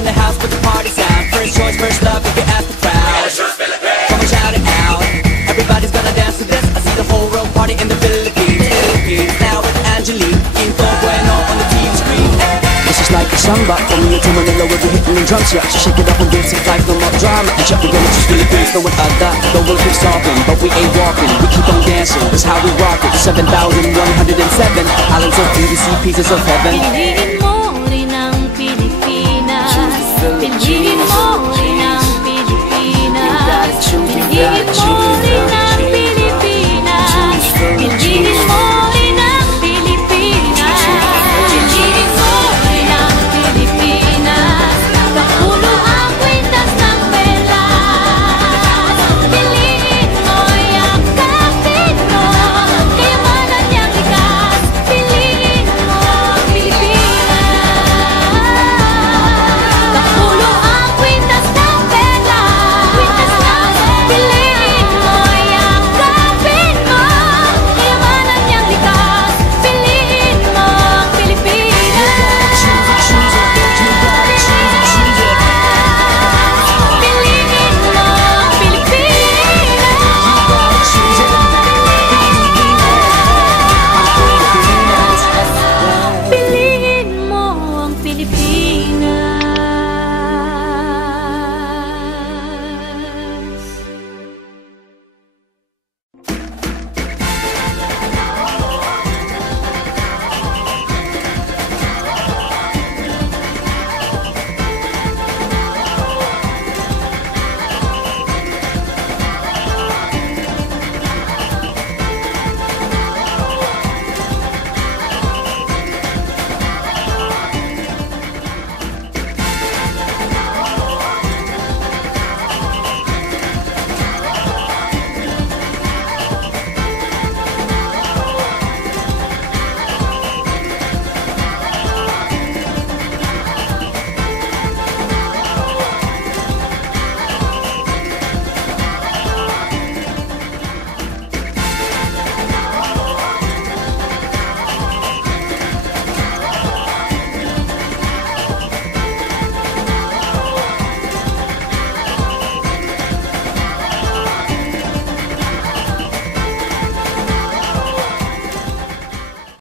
in the house with the party sound. First choice, first love, if you ask the crowd. Come on, shout it out. Everybody's gonna dance to this. I see the whole world party in the Philippines. Now with Angelique, Quinto Bueno on the TV screen. It's just like a samba, from me to Manila where we're hitting the drums, yeah. So shake it up and give some life, no more drama. And check again, it's just Philippines, no one other. The world keeps talking, but we ain't walking. We keep on dancing, that's how we rock it. 7,107 islands of beauty, see pieces of heaven.